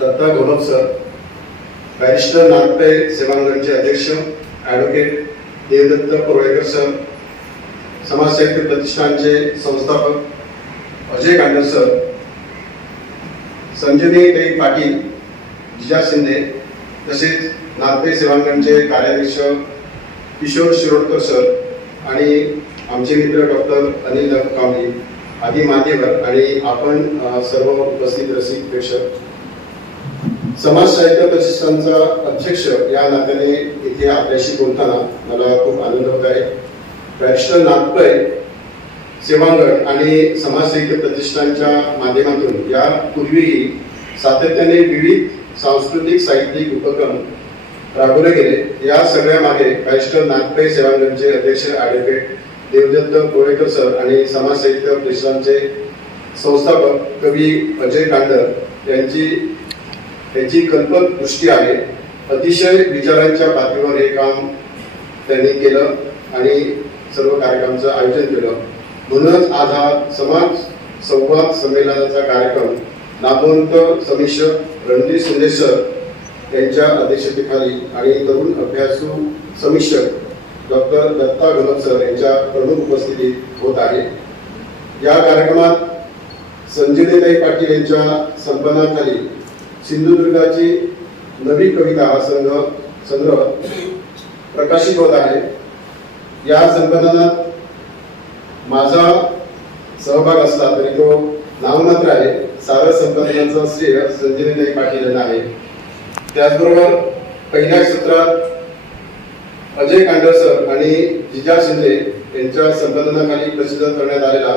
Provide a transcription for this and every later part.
Datta Golap sir barrister Nagpe सेवांगणचे अध्यक्ष advocate Devdatta Purvekar sir समाजसेवी प्रतिष्ठानचे संस्थापक अजय कांडर सर संजनी पाटील जिजा शिंदे तसेच नागपे सेवांगणचे कार्याध्यक्ष किशोर शिरोडकर सर आणि आमचे मित्र डॉक्टर अनिल कांबळे आदी मान्यवर आणि आपण सर्व उपस्थित रसिक प्रेक्षक समाज साहित्य प्रतिष्ठानचा अध्यक्ष या नात्याने इथे आपल्याशी बोलताना मला खूप आनंद होत आहे. बॅरिस्टर नागपय सेवांगण आणि समाज साहित्य प्रतिष्ठानच्या माध्यमातून यापूर्वीही सातत्याने विविध सांस्कृतिक साहित्यिक उपक्रम राबवले गेले. या सगळ्या मागे बॅरिस्टर नागपय सेवांगणचे अध्यक्ष ॲडव्होकेट देवदत्त कोळेकर सर आणि समाज साहित्य प्रतिष्ठानचे संस्थापक कवी अजय कांडर यांची त्यांची कल्पक दृष्टी आहे. अतिशय विचारांच्या पातळीवर हे काम त्यांनी केलं आणि सर्व कार्यक्रमाचं आयोजन केलं. म्हणूनच आज हा समाज संवाद संमेलनाचा कार्यक्रम नामवंत समीक्षक रणजित शिंदे सर यांच्या अध्यक्षतेखाली आणि तरुण अभ्यासू समीक्षक डॉक्टर दत्ता घनत सर यांच्या प्रमुख उपस्थितीत होत आहे. या कार्यक्रमात संजयताई पाटील यांच्या संपन्नाखाली सिंधुदुर्गाची नवी कविता हा संघ संग्रह प्रकाशित होत आहे. या संकलनात माझा सहभाग असला तरी तो नाममात्र आहे. सारं संकलनाचं श्रेय संजयताई पाटील यांना आहे. त्याचबरोबर पहिल्या सत्रात अजय कांडर सर आणि जिजा शिंदे यांच्या संकलनाखाली प्रसिद्ध करण्यात आलेला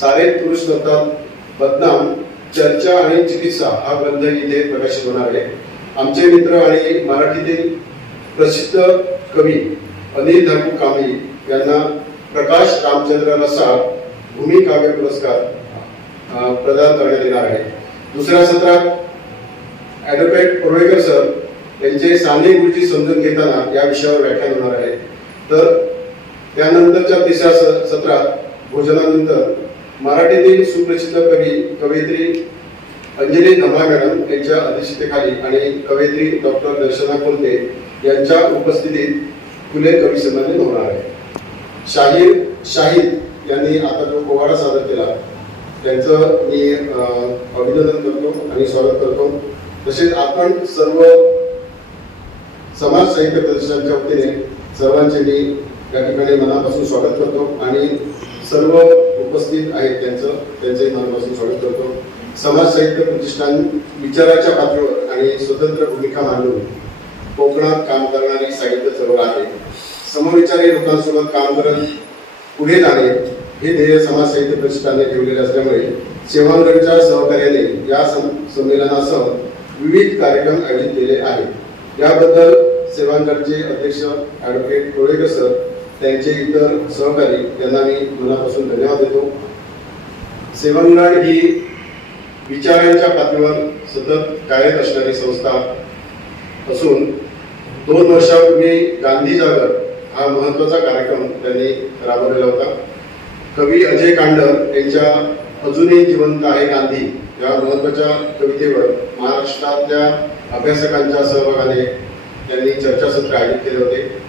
सारे पुरुष करतात बदनाम चर्चा आणि चिकित्सा हा ग्रंथ इथे प्रकाशित होणार आहे. आमचे मित्र आणि मराठीतील प्रसिद्ध कवी अनिल धाकू कांबळी यांना प्रकाश रामचंद्र रसाळ भूमी काव्य पुरस्कार प्रदान करण्यात येणार आहे. दुसऱ्या सत्रात ॲडव्होकेट पुरवेकर सर यांचे साने गुरुजी समजून घेताना या विषयावर व्याख्यान होणार आहे. तर त्यानंतरच्या तिसऱ्या स- सत्रात भोजनानंतर मराठीतील सुप्रसिद्ध कवी कवयित्री अंजली धमा यांच्या अध्यक्षतेखाली आणि कवयित्री डॉक्टर दर्शना कोलते यांच्या उपस्थितीत फुले कवी संमेलन होणार आहे. शाहीर शाहीद यांनी आता जो पोवाडा सादर केला त्यांचं मी अभिनंदन करतो आणि स्वागत करतो. तसेच आपण सर्व समाज साहित्य प्रतिष्ठानच्या वतीने सर्वांचे मी या ठिकाणी मनापासून स्वागत करतो आणि सर्व उपस्थित आहेत त्यांचं त्यांचंही मनापासून स्वागत करतो. समाज साहित्य प्रतिष्ठान विचाराच्या पातळीवर आणि स्वतंत्र भूमिका मांडून कोकणात काम करणारी साहित्य चळवळ आहे. समविचारी लोकांसोबत काम करत पुढे जाणे हे ध्येय समाज साहित्य प्रतिष्ठानने ठेवलेले असल्यामुळे सेवांगडच्या सहकार्याने या सं- संमेलनासह विविध कार्यक्रम आयोजित केले आहेत. याबद्दल सेवांगडचे अध्यक्ष ॲडव्होकेट कोळेकर सर त्यांचे इतर सहकारी त्यांना मी मनापासून धन्यवाद देतो. सेवांगण ही विचारांच्या पातळीवर सतत कार्यरत असणारी संस्था असून दोन वर्षापूर्वी गांधी जागर हा महत्त्वाचा कार्यक्रम त्यांनी राबवलेला होता. कवी अजय कांडर यांच्या अजूनही जिवंत आहे गांधी या महत्त्वाच्या कवितेवर महाराष्ट्रातल्या अभ्यासकांच्या सहभागाने त्यांनी चर्चासत्र आयोजित केले होते.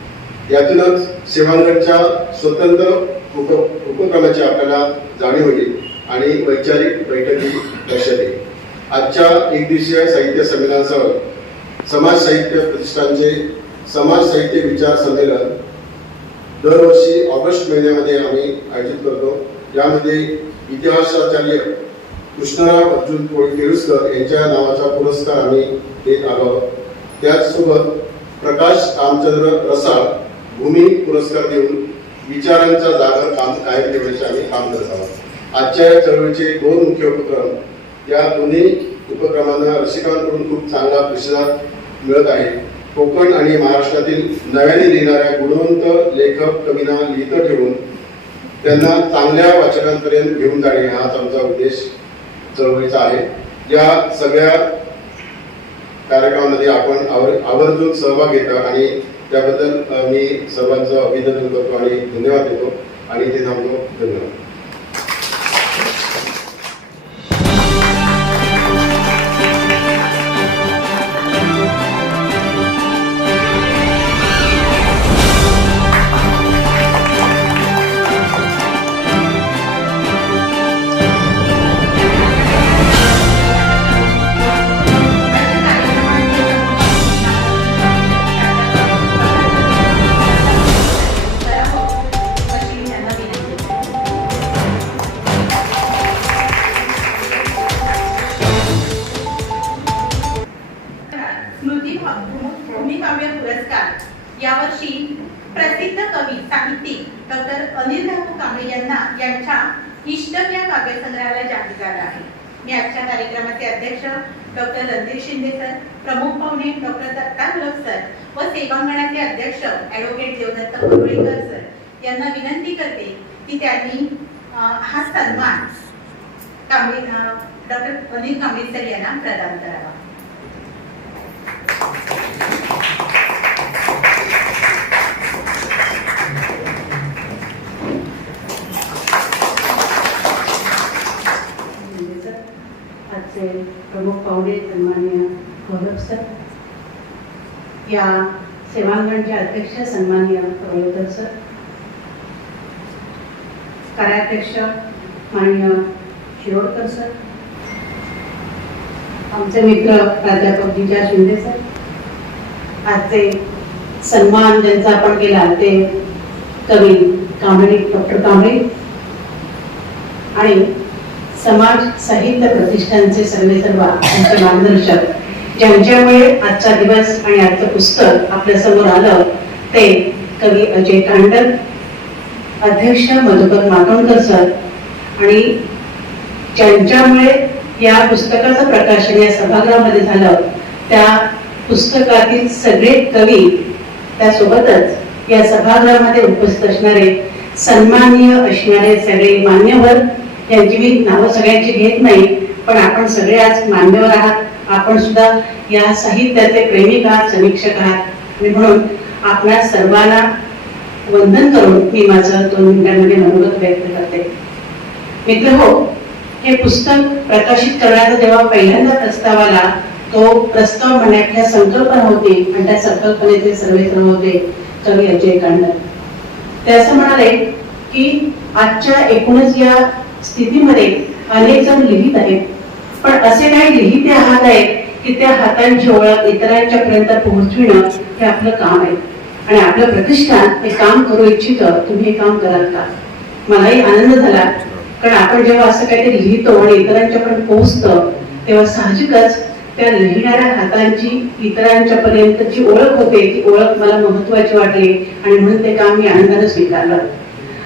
यातूनच सेवांगडच्या स्वतंत्र उप उपक्रमाची आपल्याला जाणीव होईल आणि वैचारिक बैठकी लक्षात येईल. आजच्या एक दिवसीय साहित्य संमेलनासह समाज साहित्य प्रतिष्ठानचे समाज साहित्य विचार संमेलन दरवर्षी ऑगस्ट महिन्यामध्ये आम्ही आयोजित करतो. यामध्ये इतिहासाचार्य कृष्णराव अर्जुन कोळी केळुसकर यांच्या नावाचा पुरस्कार आम्ही देत आलो. त्याचसोबत प्रकाश रामचंद्र रसाळ भूमी पुरस्कार देऊन विचारांचा जागर काम कायम ठेवण्याचे आम्ही काम करत आहोत. आजच्या या चळवळीचे दोन मुख्य उपक्रम या दोन्ही उपक्रमांना रसिकांकडून खूप चांगला प्रतिसाद मिळत आहे. कोकण आणि महाराष्ट्रातील नव्याने लिहिणाऱ्या गुणवंत लेखक कवींना लिहितं ठेवून त्यांना चांगल्या वाचकांपर्यंत घेऊन जाणे हाच आमचा उद्देश चळवळीचा आहे. या सगळ्या कार्यक्रमामध्ये आपण आवर आवर्जून सहभाग घेता आणि त्याबद्दल मी सर्वांचं अभिनंदन करतो आणि धन्यवाद देतो. आणि ते थांबतो. धन्यवाद. यांच्या इष्टम या काव्यसंग्रहाला जाहीर झाला आहे. मी आजच्या कार्यक्रमाचे अध्यक्ष डॉक्टर रणधीर शिंदे सर प्रमुख पाहुणे डॉक्टर दत्ता गुरव सर व सेवांगणाचे अध्यक्ष ॲडव्होकेट देवदत्त कुरळीकर सर. यांना विनंती करते की त्यांनी हा सन्मान कांबळे डॉक्टर अनिल कांबळे सर यांना प्रदान करावा. सर. या सेवांगणचे अध्यक्ष सन्माननीय कवळकर सर. कार्याध्यक्ष माननीय शिरोडकर सर. आमचे मित्र प्राध्यापक जिजा शिंदे सर. आजचे सन्मान ज्यांचा आपण केला ते कवी कांबळे डॉक्टर कांबळे. आणि समाज साहित्य प्रतिष्ठानचे सर्वे सर्व आमचे मार्गदर्शक ज्यांच्यामुळे आजचा दिवस आणि आजचं पुस्तक आपल्यासमोर आलं ते कवी अजय कांडल अध्यक्ष मधुकर मातोंडकर सर आणि ज्यांच्यामुळे या पुस्तकाचं प्रकाशन या सभागृहामध्ये झालं त्या पुस्तकातील सगळे कवी त्यासोबतच या सभागृहामध्ये उपस्थित असणारे सन्माननीय असणारे सगळे मान्यवर यांची मी नावं सगळ्यांची घेत नाही पण आपण सगळे आज मान्यवर आहात. आपण सुद्धा या साहित्याचे प्रेमिक आहात समीक्षक आहात. आणि म्हणून आपल्या सर्वांना वंदन करून मी माझं दोन मिनिटांमध्ये मनोगत व्यक्त करते. मित्र हो हे पुस्तक प्रकाशित करण्याचा जेव्हा पहिल्यांदा प्रस्ताव आला तो प्रस्ताव म्हणण्याच्या संकल्पना होती आणि त्या संकल्पनेचे सर्वे सर्व होते कवी अजय कांडर ते असं म्हणाले की आजच्या एकूणच या स्थितीमध्ये अनेक जण लिहित आहेत. पण असे काही लिहिते हात आहेत की त्या हातांची ओळख इतरांच्या पर्यंत पोहोचविणं हे आपलं काम आहे. आणि आपलं प्रतिष्ठान हे काम करू इच्छित तुम्ही हे काम कराल का? मलाही आनंद झाला. कारण आपण जेव्हा असं काहीतरी लिहितो आणि इतरांच्यापर्यंत पोहोचतं तेव्हा साहजिकच त्या लिहिणाऱ्या हातांची इतरांच्या पर्यंतची ओळख होते. ती ओळख मला महत्वाची वाटली आणि म्हणून ते काम मी आनंदाने स्वीकारलं.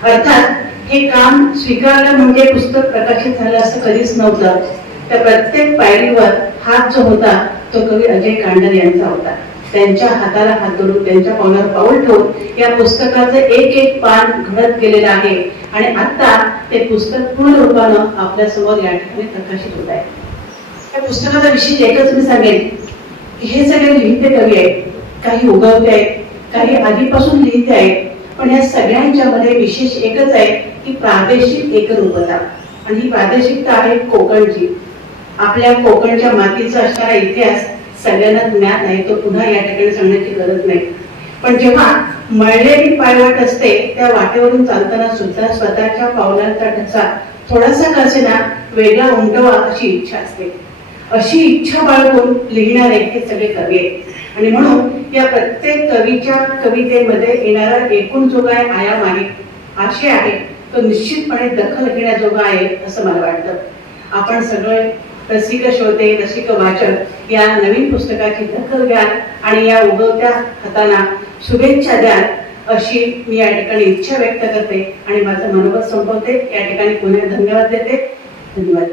अर्थात हे काम स्वीकारलं म्हणजे पुस्तक प्रकाशित झालं असं कधीच नव्हतं. त्या प्रत्येक पायरीवर हात जो होता तो कवी अजय कांडल यांचा होता. त्यांच्या हाताला हात धरून त्यांच्या पावलावर पाऊल ठेवून या पुस्तकाचं एक एक पान घडत गेलेलं आहे. आणि आता ते पुस्तक पूर्ण रूपानं आपल्यासमोर या ठिकाणी प्रकाशित होत आहे. पुस्तकाचा विशेष एकच मी सांगेन की हे सगळे लिहिते कवी आहेत. काही उगवते आहेत काही आधीपासून लिहिते आहेत. पण या सगळ्यांच्या मध्ये विशेष एकच आहे की प्रादेशिक एकरूपता. आणि ही प्रादेशिकता आहे कोकणची. आपल्या कोकणच्या मातीचा असणारा इतिहास सगळ्यांना ज्ञात आहे तो पुन्हा या ठिकाणी सांगण्याची गरज नाही. पण जेव्हा मळलेली पायवाट असते त्या वाटेवरून चालताना सुद्धा स्वतःच्या पावलांचा ठसा थोडासा का असेना वेगळा उमटवा अशी इच्छा असते. अशी इच्छा बाळगून लिहिणारे हे सगळे कवी आहेत. आणि म्हणून या प्रत्येक कवीच्या कवितेमध्ये येणारा एकूण जो काय आयाम आहे आशय आहे तो निश्चितपणे दखल घेण्याजोगा आहे असं मला वाटतं. आपण सगळे रसिक श्रोते रसिक वाचक या नवीन पुस्तकाची दखल घ्याल आणि या उगवत्या हाताना शुभेच्छा द्याल अशी मी या ठिकाणी इच्छा व्यक्त करते आणि माझं मनोगत संपवते. या ठिकाणी पुन्हा धन्यवाद देते. धन्यवाद.